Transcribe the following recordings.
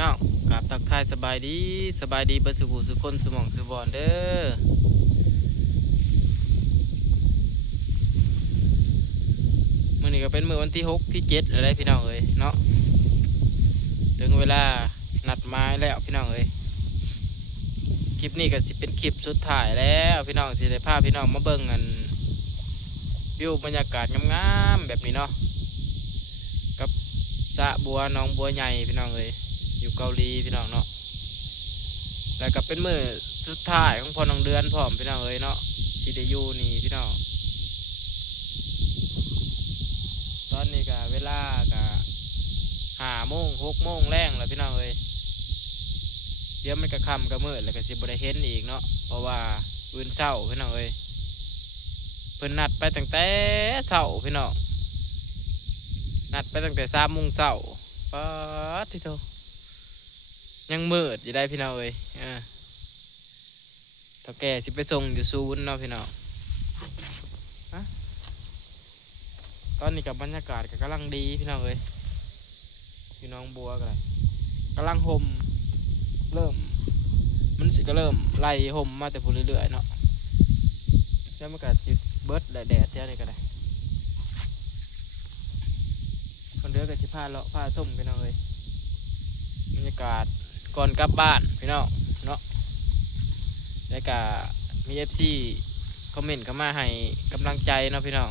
น้องกราบทักทายสบายดีเบิดสุขุสุคนสมองสุบอนเด้อมื้อนี้ก็เป็นมื้อวันที่6ที่7อะไรพี่น้องเอ้ยเนาะถึงเวลานัดหมายแล้วพี่น้องเอ้ยคลิปนี้ก็สิเป็นคลิปสุดท้ายแล้วพี่น้องสิได้พาพี่น้องมาเบิ่งกันวิวบรรยากาศงามๆแบบนี้เนาะกับสระบัวหนองบัวใหญ่พี่น้องเอ้ยอยู่เกาหลีพี่น้องเนาะแล้วก็เป็นมื้อสุดท้ายของพ่อน้องเดือนพร้อมพี่น้องเอ้ยเนาะที่ได้อยู่นี่พี่น้องตอนนี้ก็เวลาก็5 โมง6 โมงแรงแล้วพี่น้องเอ้ยเดี๋ยวมันก็ค่ำก็มืดแล้วก็สิบ่ได้เห็นอีกเนาะเพราะว่ามื้อเช้าพี่น้องเอ้ยเพิ่นนัดไปตั้งแต่เช้าพี่น้องนัดไปตั้งแต่3 โมงเช้าป๊าดที่โตยังมืดอยู่ได้พี่น้องเอ้ยเท่าแก่สิไปส่งอยู่ศูนย์เนาะพี่น้องตอนนี้กับบรรยากาศก็กำลังดีพี่น้องเอ้ยอยู่หน้องบัวกันเลยกำลังห่มเริ่มมันสิก็เริ่มไล่ห่มมาแต่พูดเรื่อยๆเนาะแล้วมันก็สิเบิดแดดเท่านี้ก็ได้คนเดือก็สิพาเลาะพาส้มพี่น้องเอ้ยบรรยากาศก่อนกลับบ้านพี่น้องเนาะแล้วก็มีFCคอมเมนต์เข้ามาให้กำลังใจเนาะพี่น้อง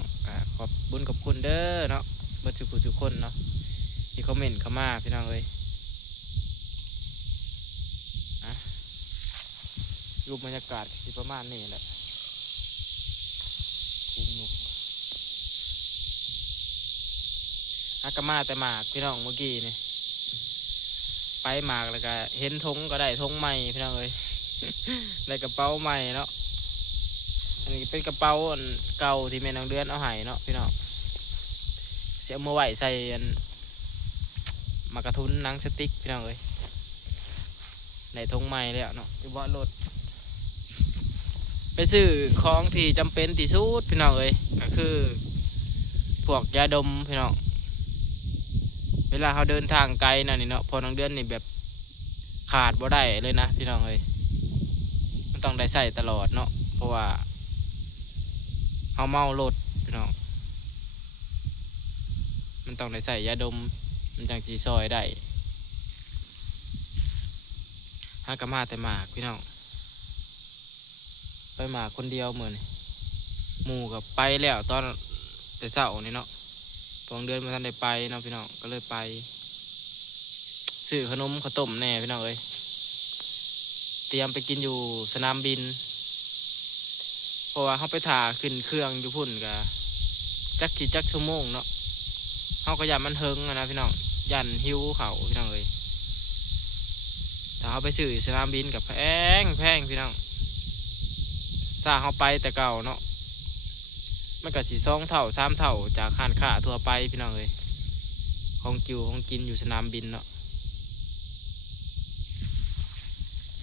ขอบบุญขอบคุณเด้อเนาะเบิดทุกคนเนาะที่คอมเมนต์เข้ามาพี่น้องเอ้ยรูปบรรยากาศสิประมาณนี้แหละคุ้มนุกฮักกะมาแต่หมากพี่น้องเมื่อกี้นี่ไปหมากแล้วก็เห็นธงก็ได้ธงใหม่พี่น้องเอ้ย ได้กระเป๋าใหม่เนาะอันนี้เป็นกระเป๋าเก่าที่แม่นางเดือนเอาให้เนาะพี่น้องเสียมาไหวใส่มากระทุนหนังสติ๊กพี่น้องเอ้ยได้ธงใหม่แล้วเนาะอยู่บ่รถไปซื้อของที่จำเป็นที่สุดพี่น้องเอ้ยก็คือพวกยาดมพี่น้องเวลาเขาเดินทางไกลน่ะนี่เนาะพอน้องเดือนนี่แบบขาดบ่ได้เลยนะพี่น้องเอ้ยมันต้องได้ใส่ตลอดเนาะเพราะว่าเขาเมารถพี่น้องมันต้องได้ใส่ยาดมมันจังสีซอยได้ฮักกะมาแต่หมากพี่น้องไปหมากคนเดียวเหมือนหมู่กับไปแล้วตอนแต่เช้านี่เนาะตอนเดือนมาทันได้ไปเนาะพี่น้องก็เลยไปซื้อขนมข้าวต้มแน่พี่น้องเอ้ยเตรียมไปกินอยู่สนามบินเพราะว่าเขาไปถ่าขึ้นเครื่องอยู่พุ่นกับจักชั่วโมงเนาะเขาก็ยันมันเฮิงนะพี่น้องยันหิวเขาพี่น้องเอ้ยถ้าเขาไปซื้อสนามบินกับแพงพี่น้องถ้าเขาไปแต่เก่าเนาะมันก็2 เท่า3 เท่าจากห้างค้าทั่วไปพี่น้องเอ้ยของกินอยู่สนามบินเนาะ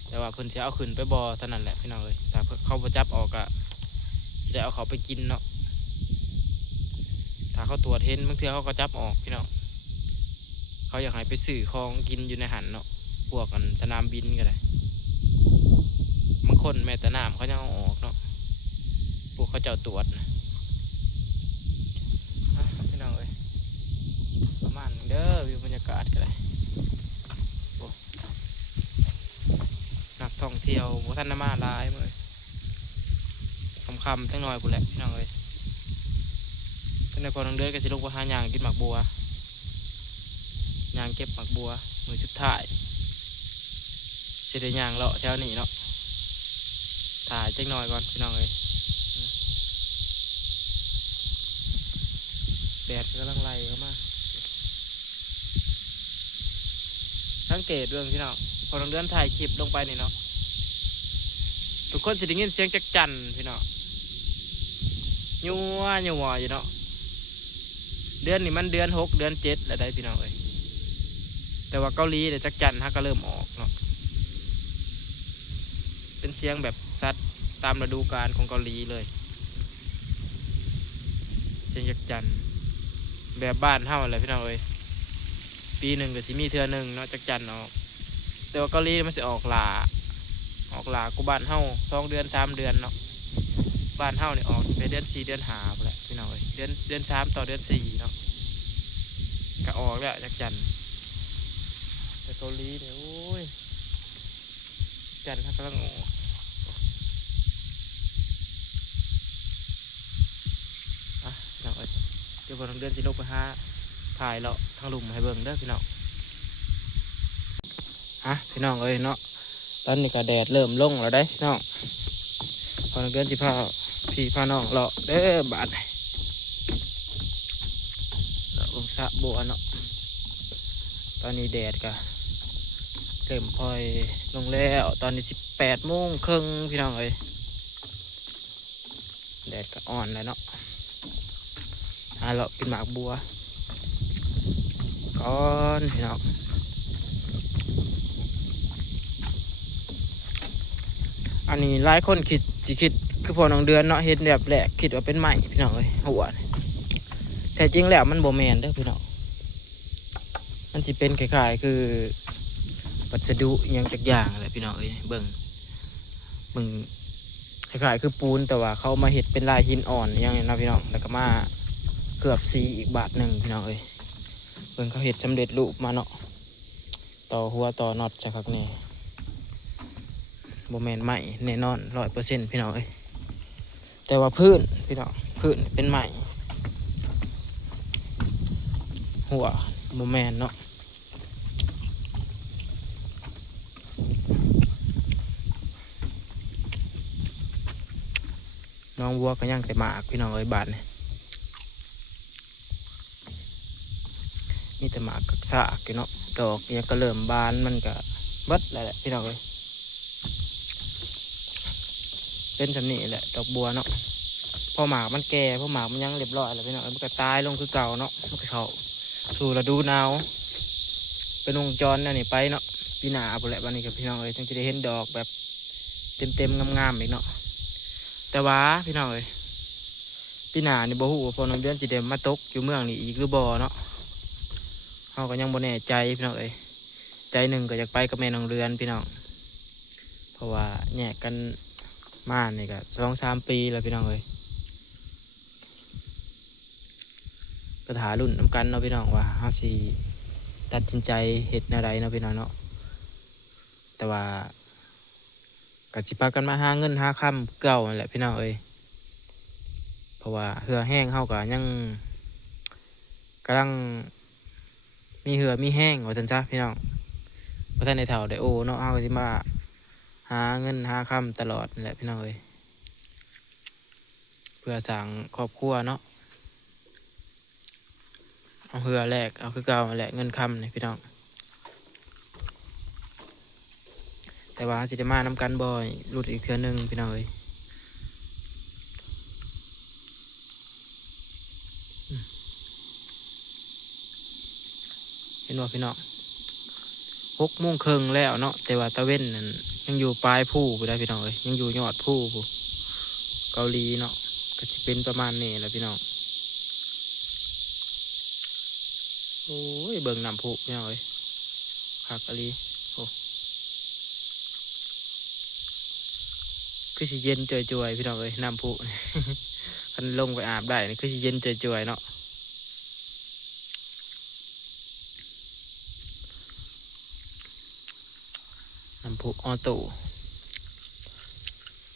แต่ว่าเพิ่นจะเอาขึ้นไปบ่อเท่านั้นแหละพี่น้องเอ้ยถ้าเขาประจับออกอะจะได้เอาเขาไปกินเนาะถ้าเขาตรวจเห็นบางทีเขาก็จับออกพี่น้องเขาอยากให้ไปซื้อของกินอยู่ในหันเนาะพวกกันสนามบินก็ได้บางคนแม้แต่น้ำเขายังเอาออกเนาะพวกเขาเจ้าตรวจนะพี่น้องเอ้ยประมาณเด้อวิวบรรยากาศก็ได้นักท่องเที่ยววัฒนมาลายมื้อคำตั้งน้อยพุ่นแหละพี่น้องเอ้ยตั้งแต่พอน้องเดือนก็สิลงไปหาย่างกินหมากบัวย่างเก็บหมากบัวมือสุดท้ายสิได้ย่างเลาะแถวนี้เนาะถ่ายจังหน่อยก่อนพี่น้องเอ้ยแดดกำลังไล่เข้ามาสังเกตเรื่องพี่น้องพอน้องเดือนถ่ายคลิปลงไปนี่เนาะทุกคนสิได้ยินเสียงจักจั่นพี่น้องยัวอยู่เนาะเดือนนี่มันเดือน6 เดือน7แล้วได้พี่น้องเอ้ยแต่ว่าเกาหลีเนี่ยจักจั่นฮะก็เริ่มออกเนาะเป็นเสียงแบบซัดตามฤดูกาลของเกาหลีเลยเสียงจักจั่นแบบบ้านเฮาอะไรพี่น้องเอ้ยปีหนึ่งก็สิมีเทื่อหนึ่งเนาะจักจั่นออก แต่ว่าเกาหลีมันจะออกหลากูบ้านเฮา2 เดือน 3 เดือนเนาะบ้านเฮาเนี่ยออกไปเดือน4 เดือน5พุ่นแหละพี่น้องเอ้ยเดือน3ต่อเดือน4เนาะก็ออกแล้วจากจันทร์แต่เกาหลีเนี่ยโอ้ยจันทร์กำลังออกอ่ะพี่น้องเอ้ยเดี๋ยววันเดือนสิลงไปหาถ่ายเลาะทางหลุมให้เบิ่งเด้อพี่น้องอ่ะพี่น้องเอ้ยเนาะตอนนี้ก็แดดเริ่มลงแล้วได้พี่น้องวันเดือนสิพาพี่พาน้องเลาะเด้อบาดเลาะลงสระบัวเนาะตอนนี้แดดก็เริ่มพลอยลงแล้วตอนนี้18:30พี่น้องเอ้ยแดดก็อ่อนแล้วเนาะเลาะกินหมากบัวก่อนพี่น้องอันนี้หลายคนคิดคือพอน้องเดือนเนาะเห็นแบบแหลกคิดว่าเป็นใหม่พี่น้องเอ้ยหัวแต่จริงแล้วมันโบแมนเด้อพี่น้องมันจะเป็นคล้ายๆคือวัสดุอหยังจักอย่างอะไรพี่น้องเอ้ยเบิ่งคล้ายๆคือปูนแต่ว่าเขามาเห็ดเป็นลายหินอ่อนอย่างนี้นะพี่น้องแล้วก็มาเกือบสีอีกบาทหนึ่งพี่น้องเอ้ยเบิ่งเขาเห็ดสำเร็จรูปมาเนาะต่อหัวต่อน็อตจากข้างในโบแมนใหม่แน่นอน100%พี่น้องเอ้ยแต่ว่าพื้นพี่น้องพื้นเป็นใหม่หัวโบแมนเนาะน้องวัวก็ย่างแต่หมากพี่น้องเอ้ยบาทนี่มีแต่หมากกับซากพี่น้องดอกยังก็เริ่มบานมันก็เบิดแล้วแหละพี่น้องเอ้ยเป็นแบบนี้แหละดอกบัวเนาะพอหมากมันแก่พอหมากมันยังเรียบร้อยแล้วพี่น้องมันก็ตายลงคือเก่าเนาะมันก็เข้าสู่ฤดูหนาวเป็นวงจรนี่ไปเนาะปีหน้าพุ่นแหละวันนี้กับพี่น้องเอ้ยจึงจะได้เห็นดอกแบบเต็มงามๆอีกเนาะแต่ว่าพี่น้องเอ้ยปีหน้านี่บ่ฮู้ว่าพอน้องเดือนสิได้มาตกอยู่เมืองนี่อีกหรือบ่เนาะเฮาก็ยังบ่แน่ใจพี่น้องเอ้ยใจหนึ่งก็อยากไปกับแม่น้องเดือนพี่น้องเพราะว่าแยกกันมานี่ก็2-3 ปีแล้วพี่น้องเอ้ยก็ถารุ่นน้ำกันเนาะพี่น้องว่าเฮาสิตัดสินใจเฮ็ดแนวใดเนาะพี่น้องเนาะแต่ว่าก็สิพากันมาหาเงินหาค่ำเก่านั่นแหละพี่น้องเอ้ยเพราะว่าเหือแห้งเฮาก็ยังกำลังมีเหือมีแห้งว่าซั่นจ้ะพี่น้องบ่ทันได้เฒ่าได้โอเนาะเฮาก็สิมาหาเงินหาค่ำตลอดนั่นแหละพี่น้องเอ้ยเพื่อสร้างครอบครัวเนาะเอาเหือแรกเอาคือเก่านั่นแหละเงินค่ำนี่พี่น้องแต่ว่าสิได้มานำกันบ่อยหลุดอีกเทื่อนึงพี่น้องเอ้ยเห็นว่าพี่น้อง6:30แล้วเนาะแต่ว่าตะเว้นนั่นยังอยู่ปลายภูบ่ได้พี่น้องเอ้ยยังอยู่ยอดภูบ่เกาหลีเนาะก็สิเป็นประมาณนี้แหละพี่น้องโอ้ยเบิ่งน้ำพุพี่น้องเอ้ยคักอะลีโอ้คือสิเย็นจ่วยๆพี่น้องเอ้ยน้ำพุ คันลงไปอาบได้นี่คือสิเย็นจ่วยๆเนาะน้ำพุออโต้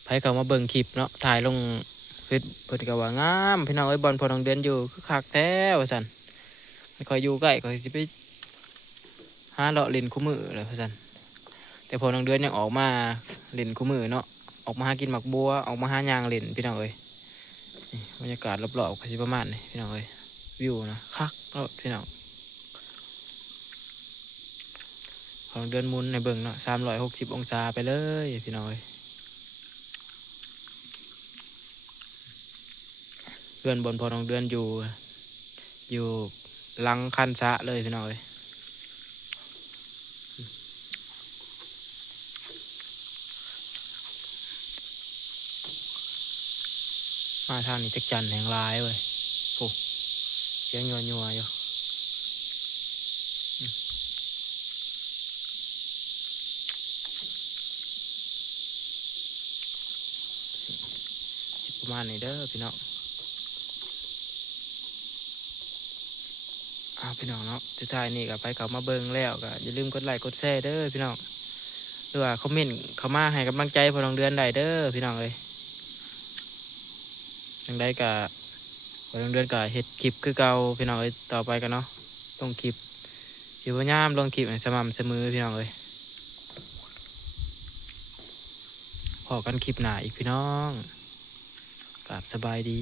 ไผเข้ามาเบิ่งคลิปเนาะถ่ายลงเพิ่นก็ว่างามพี่น้องเอ้ยบอลพอน้องเดือนอยู่คือคักแท้ว่าซั่นไม่ค่อยอยู่ใกล้ก็สิไปหาเลาะเล่นคู่มือเลยว่าซั่นแต่พอน้องเดือนยังออกมาเล่นคู่มือเนาะออกมาหากินหมากบัวออกมาหายางเล่นพี่น้องเอ้ยนี่บรรยากาศรอบๆก็สิประมาณนี้พี่น้องเอ้ยวิวนะคักเนาะพี่น้องพอน้องเดือนหมุนในเบิ่งเนาะ360 องศาไปเลยพี่น้องเอ้ยเพื่อนบนพอน้องเดือนอยู่หลังคันสระเลยพี่น้องเอ้ยมาทางนี้จักจันแห่งลายเว้ยโอ้เสียงยัวอยู่ อื มาณนี้เด้อพี่น้องพี่น้องเนาะสุดท้ายนี่ก็ไปเขามาเบิ่งแล้วก็อย่าลืมกดไลค์กดแชร์เด้อพี่น้องหรือว่าคอมเมนต์เข้ามาให้กำลังใจพอน้องเดือนได้เด้อพี่น้องเลยยังได้ก็พอน้องเดือนก็เฮ็ดคลิปคือเก่าพี่น้องเอ้ยต่อไปกันเนาะลงคลิปอยู่พยายามลงคลิปให้สม่ำเสมอพี่น้องเอ้ยพอกันคลิปหน้าอีกพี่น้องกราบสบายดี